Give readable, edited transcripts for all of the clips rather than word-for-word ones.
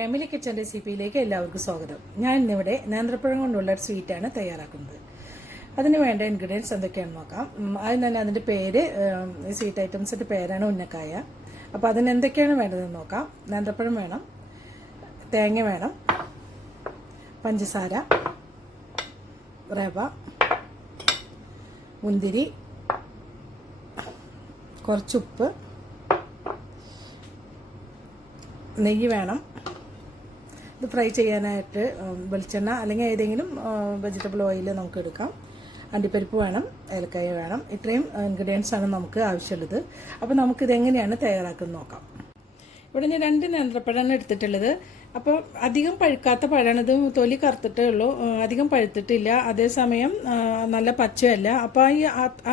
Family kitchen റെസിപ്പിയിലേക്ക് എല്ലാവർക്കും സ്വാഗതം. ഞാൻ ഇന്നിവിടെ നേന്ത്രപ്പഴം കൊണ്ടുള്ള ഒരു സ്വീറ്റാണ് തയ്യാറാക്കുന്നത്. അതിന് വേണ്ട ഇൻഗ്രീഡിയൻസ് എന്തൊക്കെയാണെന്ന് നോക്കാം. ആദ്യം തന്നെ അതിൻ്റെ പേര്, സ്വീറ്റ് ഐറ്റംസിൻ്റെ പേരാണ് ഉന്നക്കായ. അപ്പോൾ അതിന് എന്തൊക്കെയാണ് വേണ്ടതെന്ന് നോക്കാം. നേന്ത്രപ്പഴം വേണം, തേങ്ങ വേണം, പഞ്ചസാര, റവ, മുന്തിരി, കുറച്ചുപ്പ്, നെയ്യ് വേണം. ഇത് ഫ്രൈ ചെയ്യാനായിട്ട് വെളിച്ചെണ്ണ അല്ലെങ്കിൽ ഏതെങ്കിലും വെജിറ്റബിൾ ഓയിൽ നമുക്ക് എടുക്കാം. അണ്ടിപ്പരിപ്പ് വേണം, ഏലക്കായ വേണം. ഇത്രയും ഇൻഗ്രീഡിയൻസ് ആണ് നമുക്ക് ആവശ്യമുള്ളത്. അപ്പോൾ നമുക്കിത് എങ്ങനെയാണ് തയ്യാറാക്കുന്നത് നോക്കാം. ഇവിടെ ഞാൻ 2 നേന്ത്രപ്പഴമാണ് എടുത്തിട്ടുള്ളത്. അപ്പോൾ അധികം പഴുക്കാത്ത പഴമാണിത്. തൊലി കറുത്തിട്ടേ ഉള്ളൂ, അധികം പഴുത്തിട്ടില്ല. അതേസമയം നല്ല പച്ചയല്ല. അപ്പോൾ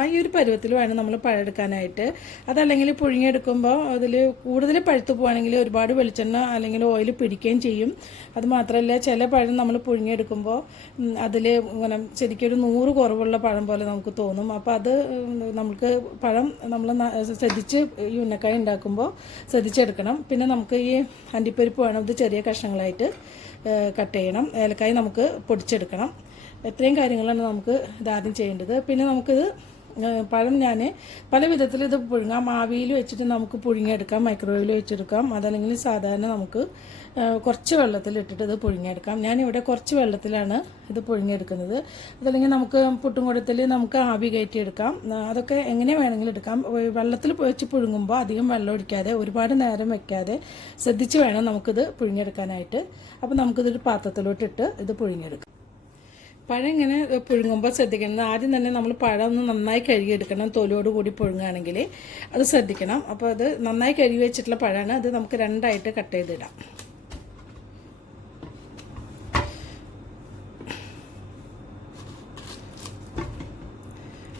ഈ ഒരു പരുവത്തിൽ വേണം നമ്മൾ പഴം എടുക്കാനായിട്ട്. അതല്ലെങ്കിൽ പുഴുങ്ങിയെടുക്കുമ്പോൾ അതിൽ കൂടുതൽ പഴുത്തു പോവുകയാണെങ്കിൽ ഒരുപാട് വെളിച്ചെണ്ണ അല്ലെങ്കിൽ ഓയിൽ പിടിക്കുകയും ചെയ്യും. അതുമാത്രമല്ല, ചില പഴം നമ്മൾ പുഴുങ്ങിയെടുക്കുമ്പോൾ അതിൽ ഇങ്ങനെ ശരിക്കൊരു 100 കുറവുള്ള പഴം പോലെ നമുക്ക് തോന്നും. അപ്പോൾ അത് നമുക്ക് പഴം നമ്മൾ ശ്രദ്ധിച്ച് ഈ ഉന്നക്കായ ഉണ്ടാക്കുമ്പോൾ ശ്രദ്ധിച്ചെടുക്കണം. പിന്നെ നമുക്ക് ഈ അണ്ടിപ്പരിപ്പ് വേണം. ഇത് ചെറിയ കഷ്ണങ്ങളായിട്ട് കട്ട് ചെയ്യണം. ഏലക്കായ നമുക്ക് പൊടിച്ചെടുക്കണം. ഇത്രയും കാര്യങ്ങളാണ് നമുക്ക് ഇതാദ്യം ചെയ്യേണ്ടത്. പിന്നെ നമുക്കിത് പഴം ഞാൻ പല വിധത്തിൽ ഇത് പുഴുങ്ങാം. ആവിയിൽ വെച്ചിട്ട് നമുക്ക് പുഴുങ്ങിയെടുക്കാം, മൈക്രോവേവിൽ വെച്ചെടുക്കാം. അതല്ലെങ്കിൽ സാധാരണ നമുക്ക് കുറച്ച് വെള്ളത്തിലിട്ടിട്ട് ഇത് പുഴുങ്ങിയെടുക്കാം. ഞാനിവിടെ കുറച്ച് വെള്ളത്തിലാണ് ഇത് പുഴുങ്ങിയെടുക്കുന്നത്. അതല്ലെങ്കിൽ നമുക്ക് പുട്ടുംകുടത്തിൽ നമുക്ക് ആവി കയറ്റിയെടുക്കാം. അതൊക്കെ എങ്ങനെ വേണമെങ്കിലും എടുക്കാം. വെള്ളത്തിൽ വെച്ച് പുഴുങ്ങുമ്പോൾ അധികം വെള്ളം ഒഴിക്കാതെ ഒരുപാട് നേരം വെക്കാതെ ശ്രദ്ധിച്ച് വേണം നമുക്കിത് പുഴുങ്ങിയെടുക്കാനായിട്ട്. അപ്പോൾ നമുക്കിതൊരു പാത്രത്തിലോട്ടിട്ട് ഇത് പുഴുങ്ങിയെടുക്കാം. പഴം ഇങ്ങനെ പുഴുങ്ങുമ്പോൾ ശ്രദ്ധിക്കണം. ആദ്യം തന്നെ നമ്മൾ പഴം ഒന്ന് നന്നായി കഴുകിയെടുക്കണം. തൊലിയോട് കൂടി പുഴുങ്ങുകയാണെങ്കിൽ അത് ശ്രദ്ധിക്കണം. അപ്പോൾ അത് നന്നായി കഴുകി വെച്ചിട്ടുള്ള പഴമാണ്. അത് നമുക്ക് 2ആയിട്ട് കട്ട് ചെയ്തിടാം.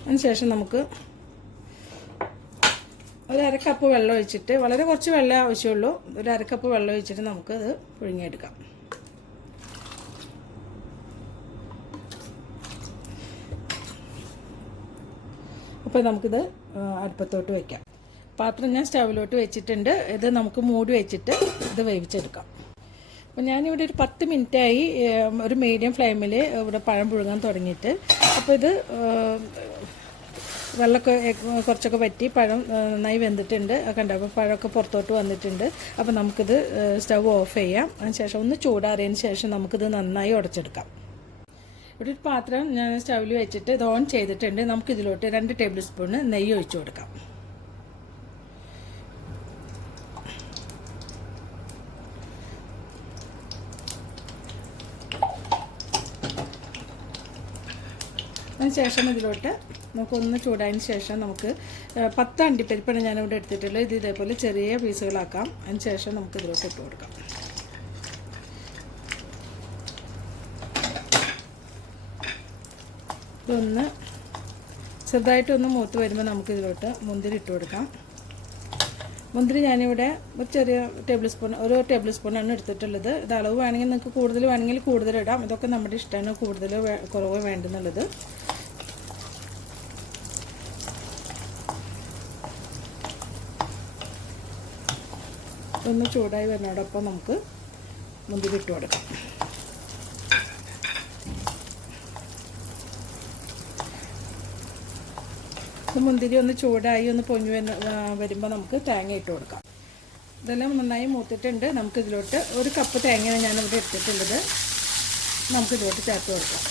അതിനുശേഷം നമുക്ക് ഒരു 1/2 കപ്പ് വെള്ളം ഒഴിച്ചിട്ട്, വളരെ കുറച്ച് വെള്ളം ആവശ്യമുള്ളൂ, ഒരു 1/2 കപ്പ് വെള്ളം ഒഴിച്ചിട്ട് നമുക്കത് പുഴുങ്ങിയെടുക്കാം. അപ്പോൾ നമുക്കിത് അടുപ്പത്തോട്ട് വയ്ക്കാം. പാത്രം ഞാൻ സ്റ്റൗവിലോട്ട് വെച്ചിട്ടുണ്ട്. ഇത് നമുക്ക് മൂടി വെച്ചിട്ട് ഇത് വേവിച്ചെടുക്കാം. അപ്പോൾ ഞാനിവിടെ ഒരു 10 മിനിറ്റായി ഒരു മീഡിയം ഫ്ലെയിമിൽ ഇവിടെ പഴം പുഴുങ്ങാൻ തുടങ്ങിയിട്ട്. അപ്പോൾ ഇത് വെള്ളമൊക്കെ കുറച്ചൊക്കെ വറ്റി പഴം നന്നായി വെന്തിട്ടുണ്ട്. കണ്ടോ, അപ്പോൾ പഴമൊക്കെ പുറത്തോട്ട് വന്നിട്ടുണ്ട്. അപ്പോൾ നമുക്കിത് സ്റ്റൗ ഓഫ് ചെയ്യാം. അതിനുശേഷം ഒന്ന് ചൂടാറിയതിന് ശേഷം നമുക്കിത് നന്നായി ഉടച്ചെടുക്കാം. ഇവിടെ ഒരു പാത്രം ഞാൻ സ്റ്റൗവിൽ വെച്ചിട്ട് ഇത് ഓൺ ചെയ്തിട്ടുണ്ട്. നമുക്കിതിലോട്ട് 2 ടേബിൾ സ്പൂൺ നെയ്യ് ഒഴിച്ചു കൊടുക്കാം. അതിനുശേഷം ഇതിലോട്ട് നമുക്കൊന്ന് ചൂടായതിന് ശേഷം നമുക്ക് 10 അണ്ടിപ്പരിപ്പാണ് ഞാനിവിടെ എടുത്തിട്ടുള്ളത്. ഇത് ഇതേപോലെ ചെറിയ പീസുകളാക്കാം. അതിനുശേഷം നമുക്ക് ഇതിലോട്ട് ഇട്ട് കൊടുക്കാം. ഇതൊന്ന് ചെറുതായിട്ടൊന്ന് മൂത്ത് വരുമ്പോൾ നമുക്ക് ഇതിലോട്ട് മുന്തിരി ഇട്ട് കൊടുക്കാം. മുന്തിരി ഞാനിവിടെ ഒരു ചെറിയ ഒരു ടേബിൾ സ്പൂണാണ് എടുത്തിട്ടുള്ളത്. ഇത് അളവ് വേണമെങ്കിൽ നിങ്ങൾക്ക് കൂടുതൽ വേണമെങ്കിൽ കൂടുതൽ ഇടാം. ഇതൊക്കെ നമ്മുടെ ഇഷ്ടമാണ്, കൂടുതൽ കുറവ് വേണ്ടെന്നുള്ളത്. ഒന്ന് ചൂടായി വരുന്നതോടൊപ്പം നമുക്ക് മുന്തിരി ഇട്ട് കൊടുക്കാം. മുന്തിരി ഒന്ന് ചൂടായി ഒന്ന് പൊങ്ങി വരുമ്പോൾ നമുക്ക് തേങ്ങ ഇട്ട് കൊടുക്കാം. ഇതെല്ലാം നന്നായി മൂത്തിട്ടുണ്ട്. നമുക്കിതിലോട്ട് 1 കപ്പ് തേങ്ങയാണ് ഞാനിവിടെ എടുത്തിട്ടുള്ളത്. നമുക്കിതിലോട്ട് ചേർത്ത് കൊടുക്കാം.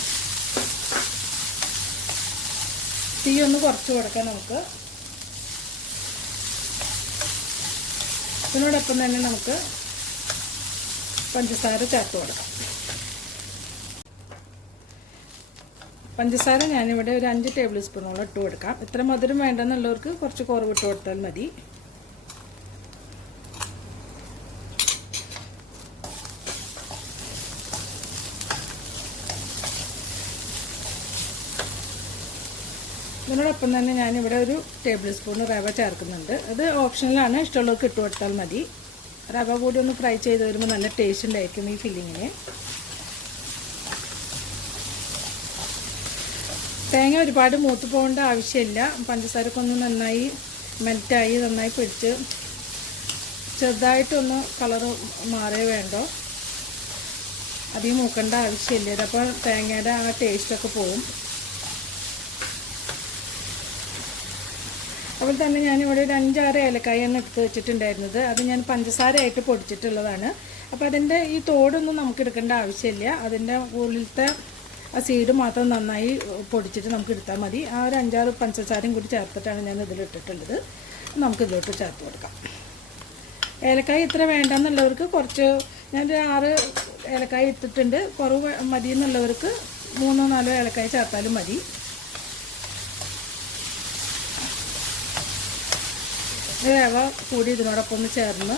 തീ ഒന്ന് കുറച്ച് കൊടുക്കാം നമുക്ക്. ഇതിനോടൊപ്പം തന്നെ നമുക്ക് പഞ്ചസാര ചേർത്ത് കൊടുക്കാം. പഞ്ചസാര ഞാനിവിടെ ഒരു 5 ടേബിൾ സ്പൂണോളം ഇട്ട് കൊടുക്കാം. ഇത്ര മധുരം വേണ്ടെന്നുള്ളവർക്ക് കുറച്ച് കുറവ് ഇട്ട് കൊടുത്താൽ മതി. ഇതിനോടൊപ്പം തന്നെ ഞാനിവിടെ ഒരു ടേബിൾ സ്പൂൺ റവ ചേർക്കുന്നുണ്ട്. ഇത് ഓപ്ഷണലാണ്, ഇഷ്ടമുള്ളവർക്ക് ഇട്ട് കൊടുത്താൽ മതി. റവ കൂടി ഒന്ന് ഫ്രൈ ചെയ്ത് വരുമ്പോൾ നല്ല ടേസ്റ്റ് ഉണ്ടായിരിക്കും ഈ ഫില്ലിങ്ങിന്. തേങ്ങ ഒരുപാട് മൂത്ത് പോകേണ്ട ആവശ്യമില്ല. പഞ്ചസാരയൊക്കെ ഒന്ന് നന്നായി മെൽറ്റായി നന്നായി പിടിച്ച് ചെറുതായിട്ടൊന്ന് കളറ് മാറേ വേണ്ടോ. അധികം മൂക്കേണ്ട ആവശ്യമില്ല. അപ്പോൾ തേങ്ങയുടെ ആ ടേസ്റ്റൊക്കെ പോവും. അതുപോലെ തന്നെ ഞാനിവിടെ ഒരു 5-6 ഏലക്കായാണ് എടുത്ത് വെച്ചിട്ടുണ്ടായിരുന്നത്. അത് ഞാൻ പഞ്ചസാരയായിട്ട് പൊടിച്ചിട്ടുള്ളതാണ്. അപ്പോൾ അതിൻ്റെ ഈ തോടൊന്നും നമുക്ക് എടുക്കേണ്ട ആവശ്യമില്ല. അതിൻ്റെ ഉള്ളിലത്തെ ആ സീഡ് മാത്രം നന്നായി പൊടിച്ചിട്ട് നമുക്ക് എടുത്താൽ മതി. ആ ഒരു 5-6 പഞ്ചസാരയും കൂടി ചേർത്തിട്ടാണ് ഞാൻ ഇതിലിട്ടിട്ടുള്ളത്. നമുക്കിതിലോട്ട് ചേർത്ത് കൊടുക്കാം. ഏലക്കായ ഇത്ര വേണ്ടെന്നുള്ളവർക്ക് കുറച്ച്, ഞാനൊരു 6 ഏലക്കായ ഇട്ടിട്ടുണ്ട്. കുറവ് മതി എന്നുള്ളവർക്ക് 3-4 ഏലക്കായ ചേർത്താലും മതി. റവ കൂടി ഇതിനോടൊപ്പം ഒന്ന് ചേർന്ന്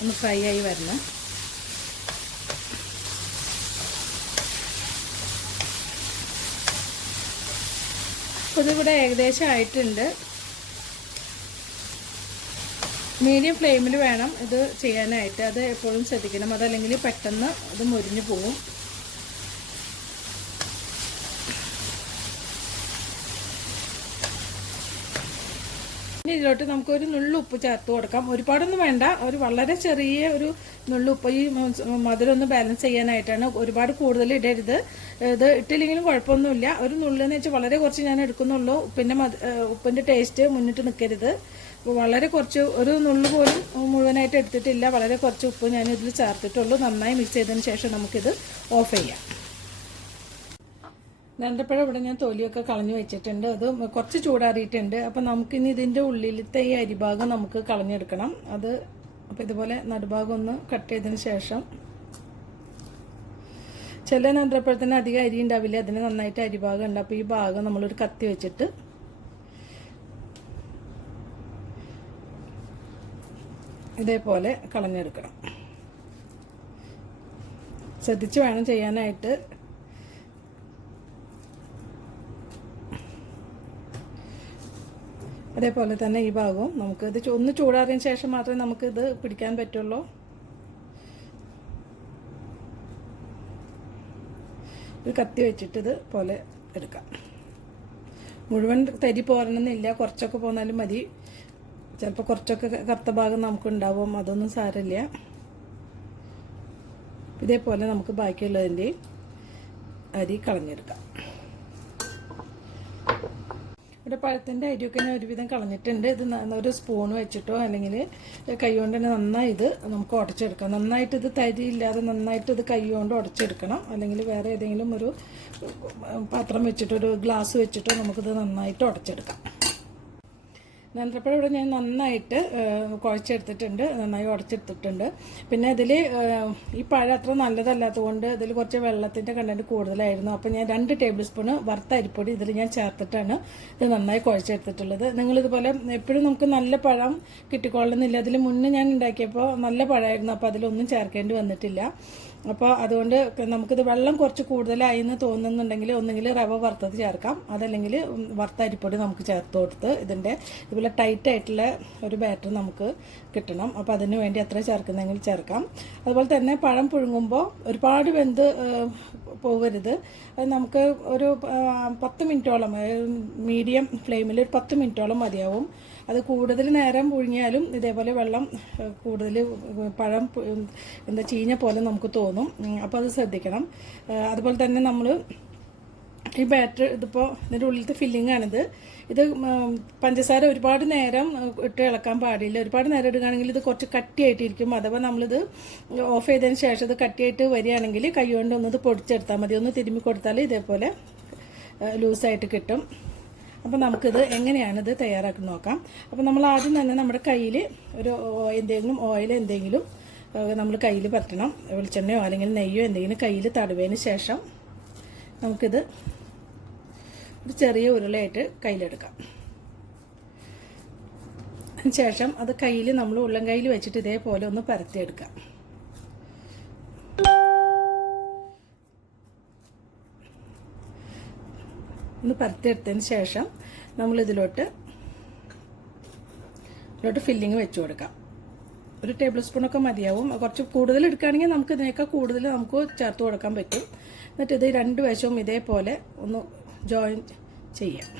ഒന്ന് ഫ്രൈ ആയി വരണം. അപ്പോൾ ഇതിവിടെ ഏകദേശം ആയിട്ടുണ്ട്. മീഡിയം ഫ്ലെയിമിൽ വേണം ഇത് ചെയ്യാനായിട്ട്. അത് എപ്പോഴും ശ്രദ്ധിക്കണം, അതല്ലെങ്കിൽ പെട്ടെന്ന് ഇത് മുരിഞ്ഞു പോകും. ഇനി ഇതിലോട്ട് നമുക്കൊരു നുള്ളുപ്പ് ചേർത്ത് കൊടുക്കാം. ഒരുപാടൊന്നും വേണ്ട, ഒരു വളരെ ചെറിയ ഒരു നുള്ളുപ്പ്. ഈ മധുരം ഒന്ന് ബാലൻസ് ചെയ്യാനായിട്ടാണ്. ഒരുപാട് കൂടുതൽ ഇടരുത്. ഇത് ഇട്ടില്ലെങ്കിലും കുഴപ്പമൊന്നുമില്ല. ഒരു നുള്ളെന്ന് വെച്ചാൽ വളരെ കുറച്ച് ഞാൻ എടുക്കുന്നുള്ളൂ. പിന്നെ ഉപ്പിൻ്റെ ടേസ്റ്റ് മുന്നിട്ട് നിൽക്കരുത്. വളരെ കുറച്ച്, ഒരു നുള്ളു പോലും മുഴുവനായിട്ട് എടുത്തിട്ടില്ല. വളരെ കുറച്ച് ഉപ്പ് ഞാൻ ഇതിൽ ചേർത്തിട്ടുള്ളൂ. നന്നായി മിക്സ് ചെയ്തതിന് ശേഷം നമുക്കിത് ഓഫ് ചെയ്യാം. നേന്ത്രപ്പഴം ഇവിടെ ഞാൻ തൊലിയൊക്കെ കളഞ്ഞു വെച്ചിട്ടുണ്ട്. അത് കുറച്ച് ചൂടാറിയിട്ടുണ്ട്. അപ്പം നമുക്കിനി ഇതിൻ്റെ ഉള്ളിലത്തെ ഈ അരിഭാഗം നമുക്ക് കളഞ്ഞെടുക്കണം. അപ്പോൾ ഇതുപോലെ നടുഭാഗം ഒന്ന് കട്ട് ചെയ്തതിന് ശേഷം, ചില നേന്ത്രപ്പഴത്തിന് അധികം അരി ഉണ്ടാവില്ല, അതിന് നന്നായിട്ട് അരിഭാഗം ഉണ്ട്. അപ്പോൾ ഈ ഭാഗം നമ്മളൊരു കത്തി വെച്ചിട്ട് ഇതേപോലെ കളഞ്ഞെടുക്കണം. ശ്രദ്ധിച്ച് വേണം ചെയ്യാനായിട്ട്. അതേപോലെ തന്നെ ഈ ഭാഗവും നമുക്കിത് ഒന്ന് ചൂടാറിയതിന് ശേഷം മാത്രമേ നമുക്കിത് പിടിക്കാൻ പറ്റുള്ളൂ. ഒരു കത്തി വെച്ചിട്ട് ഇത് പോലെ എടുക്കാം. മുഴുവൻ തരി പോരണമെന്നില്ല, കുറച്ചൊക്കെ പോന്നാലും മതി. ചിലപ്പോൾ കുറച്ചൊക്കെ കറുത്ത ഭാഗം നമുക്കുണ്ടാവും, അതൊന്നും സാരമില്ല. ഇതേപോലെ നമുക്ക് ബാക്കിയുള്ളതിൻ്റെ അരി കളഞ്ഞെടുക്കാം. ഇവിടെ പഴത്തിൻ്റെ അരിയൊക്കെ ഞാൻ ഒരുവിധം കളഞ്ഞിട്ടുണ്ട്. ഇത് ഒരു സ്പൂൺ വെച്ചിട്ടോ അല്ലെങ്കിൽ കൈ കൊണ്ട് തന്നെ നന്നായി ഇത് നമുക്ക് ഉടച്ചെടുക്കാം. നന്നായിട്ട് ഇത് തരി ഇല്ലാതെ നന്നായിട്ട് ഇത് കൈ കൊണ്ട് ഉടച്ചെടുക്കണം. അല്ലെങ്കിൽ വേറെ ഏതെങ്കിലും ഒരു പാത്രം വെച്ചിട്ടോ ഒരു ഗ്ലാസ് വെച്ചിട്ടോ നമുക്കിത് നന്നായിട്ട് ഉടച്ചെടുക്കാം. നേന്ത്രപ്പഴം ഇവിടെ ഞാൻ നന്നായിട്ട് കുഴച്ചെടുത്തിട്ടുണ്ട്, നന്നായി ഉടച്ചെടുത്തിട്ടുണ്ട്. പിന്നെ ഇതിൽ ഈ പഴം അത്ര നല്ലതല്ലാത്തത് കൊണ്ട് ഇതിൽ കുറച്ച് വെള്ളത്തിൻ്റെ കണ്ടന്റ് കൂടുതലായിരുന്നു. അപ്പോൾ ഞാൻ 2 ടേബിൾ സ്പൂൺ വറുത്ത അരിപ്പൊടി ഇതിൽ ഞാൻ ചേർത്തിട്ടാണ് ഇത് നന്നായി കുഴച്ചെടുത്തിട്ടുള്ളത്. നിങ്ങളിതുപോലെ എപ്പോഴും നമുക്ക് നല്ല പഴം കിട്ടിക്കൊള്ളുന്നില്ല. അതിൽ മുന്നേ ഞാൻ ഉണ്ടാക്കിയപ്പോൾ നല്ല പഴമായിരുന്നു, അപ്പോൾ അതിലൊന്നും ചേർക്കേണ്ടി വന്നിട്ടില്ല. അപ്പോൾ അതുകൊണ്ട് നമുക്കിത് വെള്ളം കുറച്ച് കൂടുതലായി എന്ന് തോന്നുന്നുണ്ടെങ്കിൽ ഒന്നുകിൽ റവ വറുത്തത് ചേർക്കാം, അതല്ലെങ്കിൽ വറുത്ത അരിപ്പൊടി നമുക്ക് ചേർത്ത് കൊടുത്ത് ഇതിൻ്റെ ഇതുപോലെ ടൈറ്റായിട്ടുള്ള ഒരു ബാറ്റർ നമുക്ക് കിട്ടണം. അപ്പോൾ അതിന് വേണ്ടി എത്ര ചേർക്കുന്നെങ്കിൽ ചേർക്കാം. അതുപോലെ തന്നെ പഴം പുഴുങ്ങുമ്പോൾ ഒരുപാട് വെന്ത് പോകരുത്. നമുക്ക് ഒരു 10 മിനിറ്റോളം മീഡിയം ഫ്ലെയിമിൽ ഒരു 10 മിനിറ്റോളം മതിയാവും. അത് കൂടുതൽ നേരം പുഴുങ്ങിയാലും ഇതേപോലെ വെള്ളം കൂടുതൽ പഴം എന്താ ചീഞ്ഞ പോലെ നമുക്ക് തോന്നും. അപ്പോൾ അത് ശ്രദ്ധിക്കണം. അതുപോലെ തന്നെ നമ്മൾ ഈ ബാറ്റർ ഇതിപ്പോൾ ഇതിൻ്റെ ഉള്ളിലത്തെ ഫില്ലിംഗ് ആണിത്. ഇത് പഞ്ചസാര ഒരുപാട് നേരം ഇട്ട് ഇളക്കാൻ പാടില്ല. ഒരുപാട് നേരം ഇടുകയാണെങ്കിൽ ഇത് കുറച്ച് കട്ടിയായിട്ടിരിക്കും. അഥവാ നമ്മളിത് ഓഫ് ചെയ്തതിന് ശേഷം ഇത് കട്ടിയായിട്ട് വരികയാണെങ്കിൽ കൈ കൊണ്ട് ഒന്നത് പൊടിച്ചെടുത്താൽ മതി. ഒന്ന് തിരുമ്മി കൊടുത്താൽ ഇതേപോലെ ലൂസായിട്ട് കിട്ടും. അപ്പോൾ നമുക്കിത് എങ്ങനെയാണിത് തയ്യാറാക്കി നോക്കാം. അപ്പോൾ നമ്മൾ ആദ്യം തന്നെ നമ്മുടെ കയ്യിൽ ഒരു എന്തെങ്കിലും ഓയിൽ എന്തെങ്കിലും നമ്മൾ കയ്യിൽ പറ്റണം. വെളിച്ചെണ്ണയോ അല്ലെങ്കിൽ നെയ്യോ എന്തെങ്കിലും കയ്യിൽ തടവിയതിന് ശേഷം നമുക്കിത് ഒരു ചെറിയ ഉരുളയായിട്ട് കയ്യിലെടുക്കാം. അതിനുശേഷം അത് കയ്യിൽ നമ്മൾ ഉള്ളം കയ്യിൽ വെച്ചിട്ട് ഇതേപോലെ ഒന്ന് പരത്തിയെടുക്കാം. ഒന്ന് പരത്തിയെടുത്തതിന് ശേഷം നമ്മളിതിലോട്ട് ഫില്ലിങ് വെച്ച് കൊടുക്കാം. ഒരു ടേബിൾ സ്പൂണൊക്കെ മതിയാവും. കുറച്ച് കൂടുതൽ എടുക്കുകയാണെങ്കിൽ നമുക്ക് ഇതിനേക്കാൾ കൂടുതൽ നമുക്ക് ചേർത്ത് കൊടുക്കാൻ പറ്റും. എന്നിട്ട് ഇത് 2 വശവും ഇതേപോലെ ഒന്ന് ജോയിൻ ചെയ്യാം.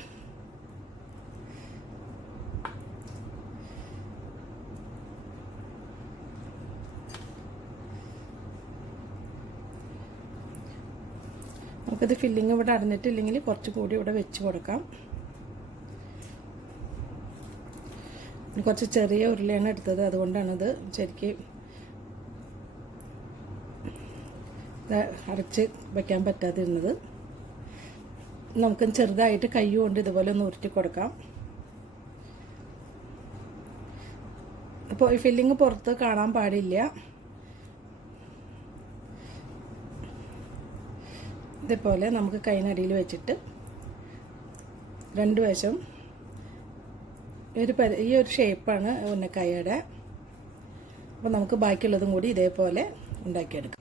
നമുക്കിത് ഫില്ലിങ് ഇവിടെ അടഞ്ഞിട്ടില്ലെങ്കിൽ കുറച്ചും കൂടി ഇവിടെ വെച്ച് കൊടുക്കാം. കുറച്ച് ചെറിയ ഉരുളയാണ് എടുത്തത്, അതുകൊണ്ടാണിത് ശരിക്കും അടച്ച് വയ്ക്കാൻ പറ്റാതിരുന്നത്. നമുക്ക് ചെറുതായിട്ട് കൈ കൊണ്ട് ഇതുപോലെ ഒന്ന് ഉരുട്ടി കൊടുക്കാം. അപ്പോൾ ഈ ഫില്ലിങ് പുറത്ത് കാണാൻ പാടില്ല. ഇതേപോലെ നമുക്ക് കൈനടിയിൽ വെച്ചിട്ട് രണ്ട് വശം ഈ ഒരു ഷേപ്പാണ് ഉന്നക്കായയുടെ. അപ്പോൾ നമുക്ക് ബാക്കിയുള്ളതും കൂടി ഇതേപോലെ ഉണ്ടാക്കിയെടുക്കാം.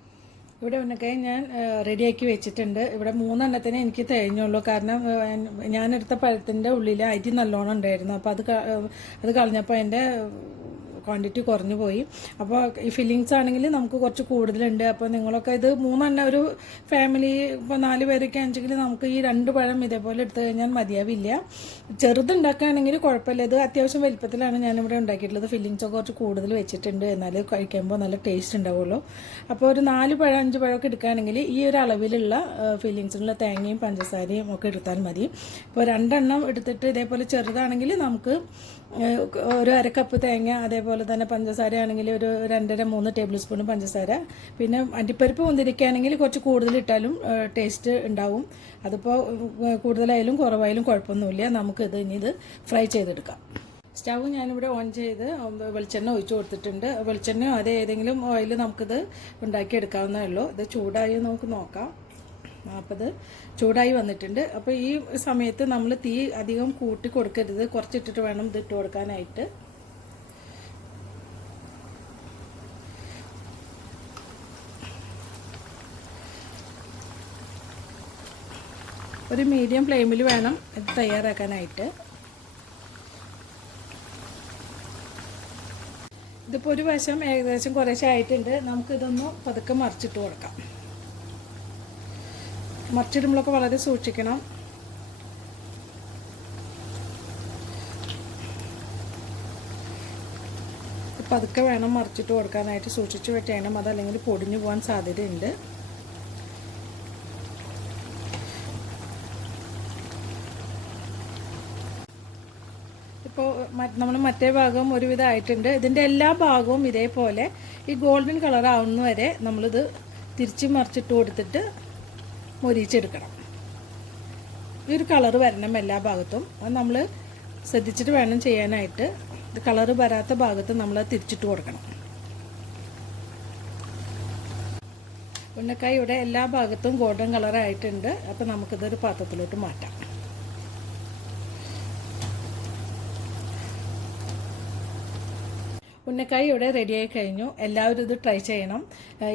ഇവിടെ ഉന്നക്കായ ഞാൻ റെഡിയാക്കി വെച്ചിട്ടുണ്ട്. ഇവിടെ 3 എനിക്ക് തികഞ്ഞുള്ളൂ. കാരണം ഞാനെടുത്ത പഴത്തിൻ്റെ ഉള്ളിൽ അരി നല്ലോണം ഉണ്ടായിരുന്നു. അപ്പോൾ അത് കളഞ്ഞപ്പോൾ അതിൻ്റെ ക്വാണ്ടിറ്റി കുറഞ്ഞു പോയി. അപ്പോൾ ഈ ഫില്ലിങ്സ് ആണെങ്കിൽ നമുക്ക് കുറച്ച് കൂടുതലുണ്ട്. അപ്പോൾ നിങ്ങളൊക്കെ ഇത് 3 ഒരു ഫാമിലി ഇപ്പോൾ 4 പേരൊക്കെ ആണെങ്കിൽ നമുക്ക് ഈ 2 പഴം ഇതേപോലെ എടുത്തു കഴിഞ്ഞാൽ മതിയാവില്ല. ചെറുതുണ്ടാക്കുകയാണെങ്കിൽ കുഴപ്പമില്ല. ഇത് അത്യാവശ്യം വലിപ്പത്തിലാണ് ഞാനിവിടെ ഉണ്ടാക്കിയിട്ടുള്ളത്. ഫില്ലിങ്സൊക്കെ കുറച്ച് കൂടുതൽ വെച്ചിട്ടുണ്ട്, എന്നാലും കഴിക്കുമ്പോൾ നല്ല ടേസ്റ്റ് ഉണ്ടാവുള്ളൂ. അപ്പോൾ ഒരു 4 പഴം 5 പഴമൊക്കെ എടുക്കുകയാണെങ്കിൽ ഈ ഒരു അളവിലുള്ള ഫില്ലിങ്സിനുള്ള തേങ്ങയും പഞ്ചസാരയും ഒക്കെ എടുത്താൽ മതി. ഇപ്പോൾ 2 എടുത്തിട്ട് ഇതേപോലെ ചെറുതാണെങ്കിൽ നമുക്ക് ഒരു 1/2 കപ്പ് തേങ്ങ, അതേപോലെ തന്നെ പഞ്ചസാര ആണെങ്കിൽ ഒരു 2-3 ടേബിൾ സ്പൂൺ പഞ്ചസാര, പിന്നെ അണ്ടിപ്പരിപ്പ് മുന്തിരിക്കുകയാണെങ്കിൽ കുറച്ച് കൂടുതൽ ഇട്ടാലും ടേസ്റ്റ് ഉണ്ടാവും. അതിപ്പോൾ കൂടുതലായാലും കുറവായാലും കുഴപ്പമൊന്നുമില്ല. നമുക്കിത് ഇനി ഇത് ഫ്രൈ ചെയ്തെടുക്കാം. സ്റ്റവ് ഞാനിവിടെ ഓൺ ചെയ്ത് വെളിച്ചെണ്ണ ഒഴിച്ചു കൊടുത്തിട്ടുണ്ട്. വെളിച്ചെണ്ണയോ അതേ ഏതെങ്കിലും ഓയിൽ നമുക്കിത് ഉണ്ടാക്കിയെടുക്കാവുന്നതേ ഉള്ളൂ. ഇത് ചൂടായി നമുക്ക് നോക്കാം. അപ്പോൾ ഇത് ചൂടായി വന്നിട്ടുണ്ട്. അപ്പോൾ ഈ സമയത്ത് നമ്മൾ തീ അധികം കൂട്ടി കൊടുക്കരുത്, കുറച്ചിട്ടിട്ട് വേണം ഇത് ഇട്ട് കൊടുക്കാനായിട്ട്. ഒരു മീഡിയം ഫ്ലെയിമിൽ വേണം ഇത് തയ്യാറാക്കാനായിട്ട്. ഇതിപ്പോൾ ഒരു വശം ഏകദേശം കുറേശ്ശെ ആയിട്ടുണ്ട്. നമുക്കിതൊന്ന് പതുക്കെ മറിച്ചിട്ട് കൊടുക്കാം. മറിച്ചിടുമ്പോഴൊക്കെ വളരെ സൂക്ഷിക്കണം. പതുക്കെ വേണം മറിച്ചിട്ട് കൊടുക്കാനായിട്ട്, സൂക്ഷിച്ച് വെട്ടണം. അതല്ലെങ്കിൽ പൊടിഞ്ഞു പോകാൻ സാധ്യതയുണ്ട്. ഇപ്പോൾ നമ്മൾ മറ്റേ ഭാഗം ഒരുവിധം ആയിട്ടുണ്ട്. ഇതിൻ്റെ എല്ലാ ഭാഗവും ഇതേപോലെ ഈ ഗോൾഡൻ കളർ ആവുന്ന വരെ നമ്മളിത് തിരിച്ച് മറിച്ചിട്ട് കൊടുത്തിട്ട് മൊരിച്ചെടുക്കണം. ഈ ഒരു കളറ് വരണം എല്ലാ ഭാഗത്തും. അത് നമ്മൾ ശ്രദ്ധിച്ചിട്ട് വേണം ചെയ്യാനായിട്ട്. ഇത് കളറ് വരാത്ത ഭാഗത്ത് നമ്മൾ തിരിച്ചിട്ട് കൊടുക്കണം. ഉന്നക്കായ ഇവിടെ എല്ലാ ഭാഗത്തും ഗോൾഡൻ കളറായിട്ടുണ്ട്. അപ്പോൾ നമുക്കിതൊരു പാത്രത്തിലോട്ട് മാറ്റാം. ഉന്നക്കായ ഇവിടെ റെഡിയായി കഴിഞ്ഞു. എല്ലാവരും ഇത് ട്രൈ ചെയ്യണം.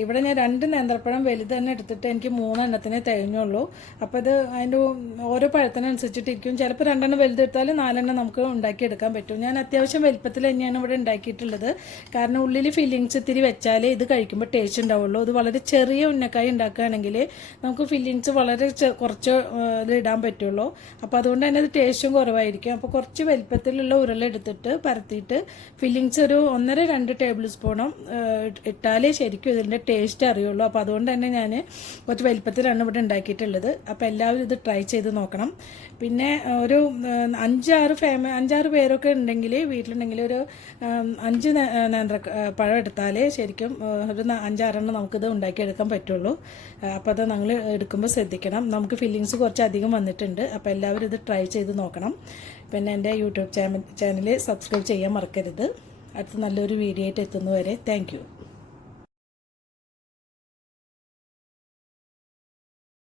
ഇവിടെ ഞാൻ 2 നേന്ത്രപ്പഴം വലുത് തന്നെ എടുത്തിട്ട് എനിക്ക് 3 തികഞ്ഞുള്ളൂ. അപ്പോൾ ഇത് അതിൻ്റെ ഓരോ പഴത്തിനനുസരിച്ചിട്ടിരിക്കും. ചിലപ്പോൾ 2 വലുതെടുത്താൽ 4 നമുക്ക് ഉണ്ടാക്കിയെടുക്കാൻ പറ്റും. ഞാൻ അത്യാവശ്യം വലുപ്പത്തിൽ തന്നെയാണ് ഇവിടെ ഉണ്ടാക്കിയിട്ടുള്ളത്. കാരണം ഉള്ളിൽ ഫില്ലിങ്സ് ഇത്തിരി വെച്ചാലേ ഇത് കഴിക്കുമ്പോൾ ടേസ്റ്റ് ഉണ്ടാവുള്ളൂ. ഇത് വളരെ ചെറിയ ഉന്നക്കായ ഉണ്ടാക്കുകയാണെങ്കിൽ നമുക്ക് ഫില്ലിങ്സ് വളരെ കുറച്ച് ഇടാൻ പറ്റുള്ളൂ. അപ്പോൾ അതുകൊണ്ട് തന്നെ ഇത് ടേസ്റ്റും കുറവായിരിക്കും. അപ്പോൾ കുറച്ച് വലുപ്പത്തിലുള്ള ഉരുളെടുത്തിട്ട് പരത്തിയിട്ട് ഫില്ലിങ്സ് ഒരു 1-2 ടേബിൾ സ്പൂണും ഇട്ടാലേ ശരിക്കും ഇതിൻ്റെ ടേസ്റ്റ് അറിയുള്ളൂ. അപ്പോൾ അതുകൊണ്ട് തന്നെ ഞാൻ കുറച്ച് വലിപ്പത്തിലാണ് ഇവിടെ ഉണ്ടാക്കിയിട്ടുള്ളത്. അപ്പോൾ എല്ലാവരും ഇത് ട്രൈ ചെയ്ത് നോക്കണം. പിന്നെ ഒരു 5-6 പേരൊക്കെ ഉണ്ടെങ്കിൽ വീട്ടിലുണ്ടെങ്കിൽ ഒരു 5 നേന്ത്രപ്പഴം എടുത്താലേ ശരിക്കും ഒരു 5-6 നമുക്കിത് ഉണ്ടാക്കിയെടുക്കാൻ പറ്റുള്ളൂ. അപ്പോൾ അത് ഞങ്ങൾ എടുക്കുമ്പോൾ ശ്രദ്ധിക്കണം. നമുക്ക് ഫില്ലിങ്സ് കുറച്ച് അധികം വന്നിട്ടുണ്ട്. അപ്പോൾ എല്ലാവരും ഇത് ട്രൈ ചെയ്ത് നോക്കണം. പിന്നെ എൻ്റെ യൂട്യൂബ് ചാനൽ സബ്സ്ക്രൈബ് ചെയ്യാൻ മറക്കരുത്. അടുത്ത നല്ലൊരു വീഡിയോ ആയിട്ട് എത്തുന്നവരെ താങ്ക് യു.